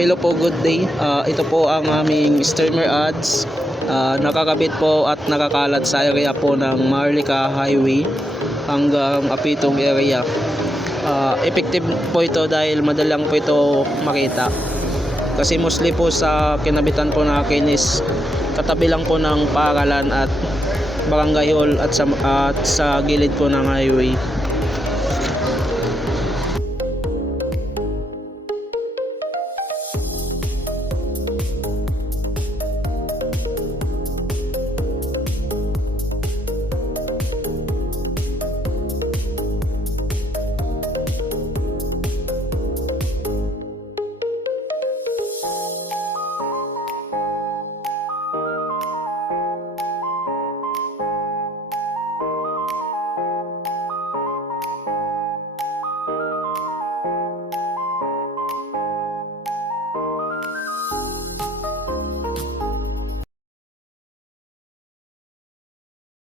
Hello po, good day. Ito po ang aming streamer ads. Nakakabit po at nakakalat sa area po ng Maharlika Highway hanggang Apitong area. Effective po ito dahil madalang po ito makita. Kasi mostly po sa kinabitan po natin is katabi lang po ng paaralan at barangay hall at sa gilid po ng highway.